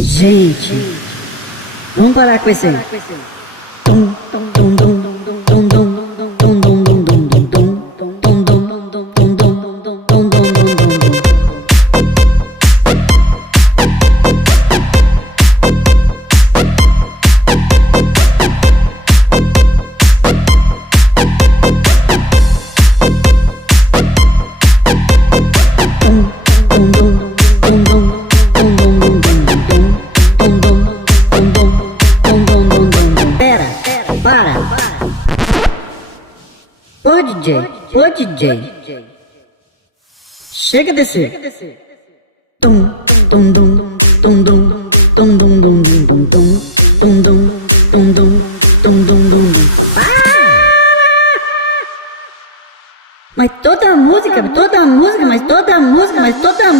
Gente, vamos parar com esse tum, tum, tum, tum, tum, tum, tum, tum, tum, tum, tum, tum, tum, tum, tum, tum, tum, tum, tum, tum. Ô DJ, chega desse tum tum tum tum tum tum tum tum tum tum tum tum tum tum tum tum. Mas toda a música, mas toda a música